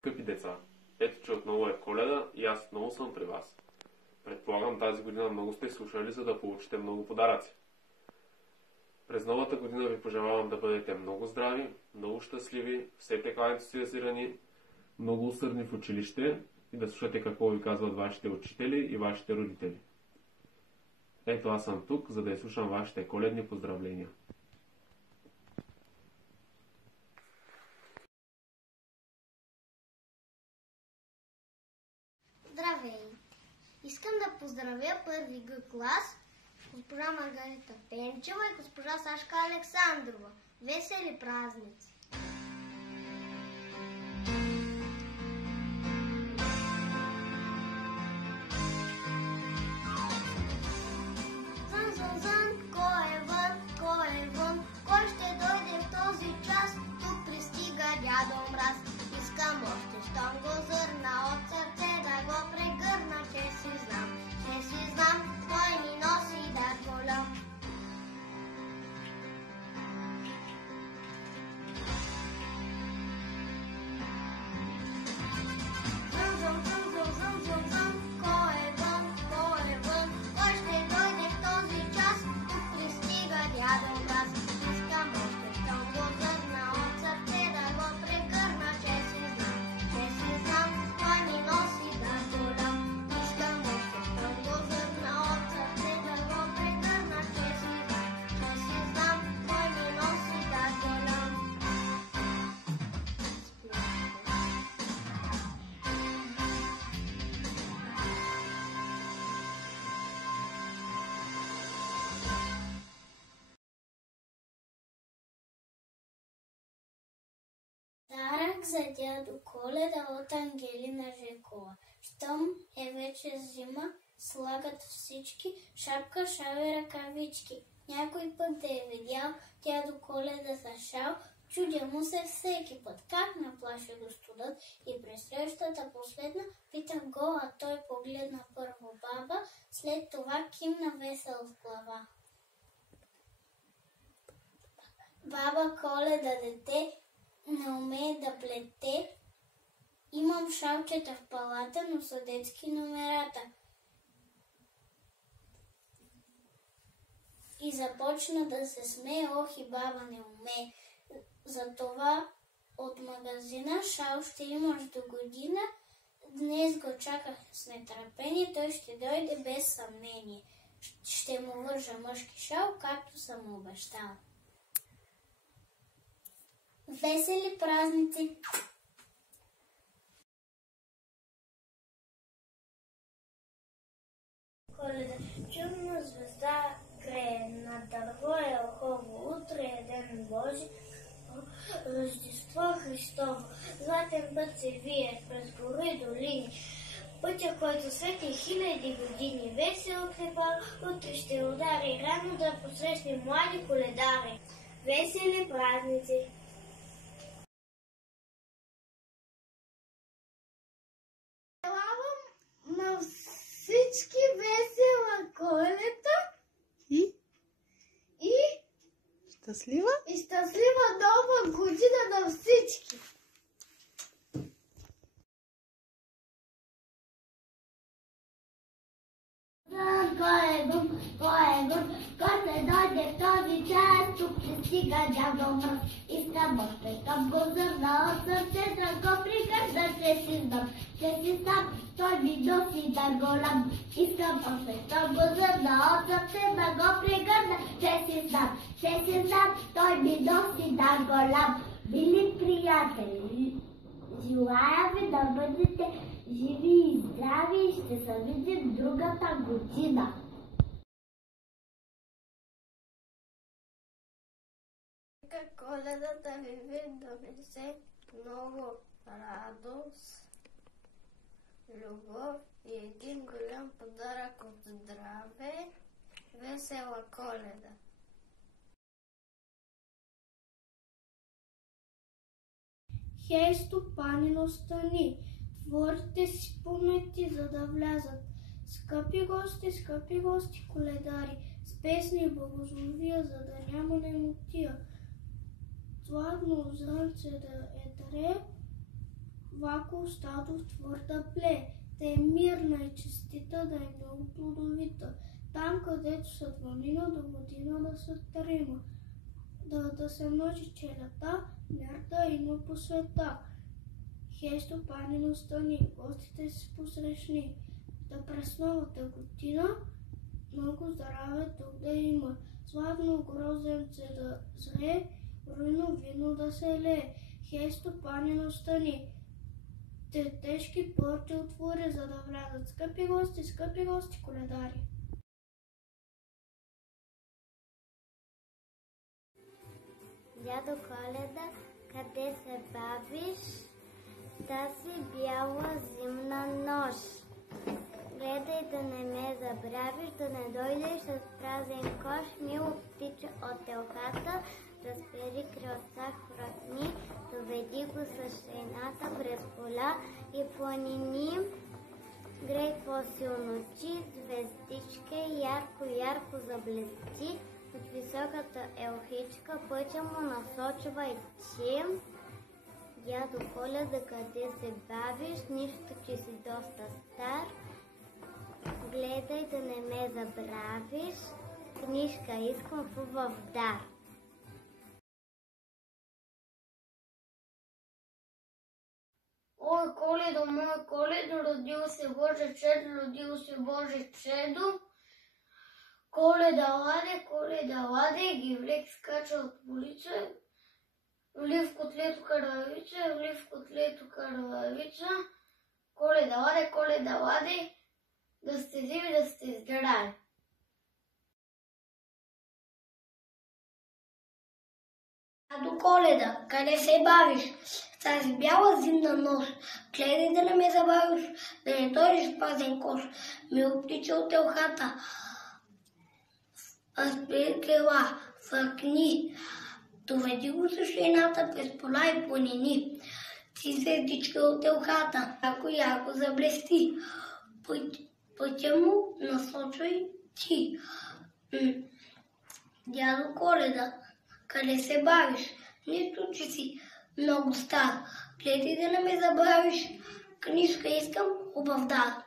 Скъпи деца, ето че отново е Коледа и аз отново съм при вас. Предполагам, тази година много сте слушали, за да получите много подаръци. През новата година ви пожелавам да бъдете много здрави, много щастливи, все така ентусиазирани, много усърдни в училище и да слушате какво ви казват вашите учители и вашите родители. Ето аз съм тук, за да изслушам вашите коледни поздравления. Здравей! Искам да поздравя първи Г клас, госпожа Маргарита Пенчева и госпожа Сашка Александрова. Весели празници! Зън, зън, зън, кой е вън, кой е вън? Кой ще дойде в този час? Тук пристига дядо Мраз. Искам още щом го зърна от сърце да го прегърна, че си знам, той ми носи дар голям. Зън, зън, зън, зън, зън, зън, зън, кой е вън, кой е вън? Кой ще дойде в този час? Тук пристига дядо Мраз. Искам още щом го зърна от сърце да го прегърна, че си знам, той ми носи дар голям. Искам още щом го зърна от сърце да го прегърна, че си знам, той ми носи дар голям. Дарък за дядо Коледа от Ангелина Жекова. Щом е вече зима, слагат всички шапка, шал и ръкавички. Някой път да е видял дядо Коледа за шал, чудя му се всеки път. Как наплаши го студът и при срещата последна питах го, а той погледна първо баба, след това кимна весел в глава. Баба Коледа дете, не умее да плете. Имам шалчета в палата, но са детски номерата. И започна да се смее, ох и баба не умее. Затова от магазина шал ще имаш до година. Днес го чаках с нетърпение, той ще дойде без съмнение. Ще му вържа мъжки шал, както съм обещала. Весели празници! Коледа, чудна звезда грее, на дърво е хубаво, утре е ден Божи, Рождество Христово. Златен път се вие през гори и долини, пътя, който свети хиляди години. Весело крепа, утре ще удари, рано да посрещне млади коледари. Весели празници! На всички весела Коледа и щастлива нова година на всички! Кой е вън, кой ще дойде в този час, тук пристига дядо Мраз. Искам още към го зърна от сърце да го прегърна, че си знам, той ми носи дар голям. Искам още към го зърна от сърце да го прегърна, че си знам, той ми носи дар голям. Мили приятели, желая ви да бъдете живи и здрави и ще се видим другата година. Нека Коледата ви донесе много радост, любов и един голям подарък от здраве. Весела Коледа! Хей, стопанино, стани! Дворите си помети, за да влязат. Скъпи гости, коледари, с песни и благословия, за да няма немотия. Сладно зранце да е даре, Вако стадо в твърда пле, да е мирна и честита, да е много плодовита. Там, където са двамина, до година да са трима. Да се множи челята, мир да има по света. Хей, стопанин, остани, гостите си посрещни. Да през новата година много здраве тук да има. Славно грозенце да зре, руйно вино да се лее. Хей, стопанин, остани. Те тежки порти отвори, за да влязат скъпи гости, коледари. Дядо Коледа, къде се бавиш тази бяла зимна нощ? Гледай да не ме забравиш, да не дойдеш с празен кош, мило птиче от телхата, разпери крилца хвратни, доведи го с шейната през поля и планини. Грей по-силно чи, звездичка ярко заблести, от високата елхичка пътя му насочва и ти. Дядо Коледа, къде се бавиш, нищо, че си доста стар. Гледай да не ме забравиш, книжка искам хубав дар. Ой, Коледо, мой Коледо, родил се Боже чедо. Коледа ладе, ги влек скача от полица. Вли в котлето кървавица. Коледа ладе, да сте живи, да сте здрави. Дядо Коледа, къде се бавиш? Тази бяла зимна нощ, гледай да не ме забавиш, да не дойдеш пазен кош, мил птиче от елхата. Разпри крила, фъркни, доведи го с шейната през поля и планини. Ти звездичка от елхата, яко заблести, пътя му насочвай ти. Дядо Коледа, къде се бавиш? Нищо, че си много стар. Гледай да не ме забравиш. Книжка искам, хубав дар.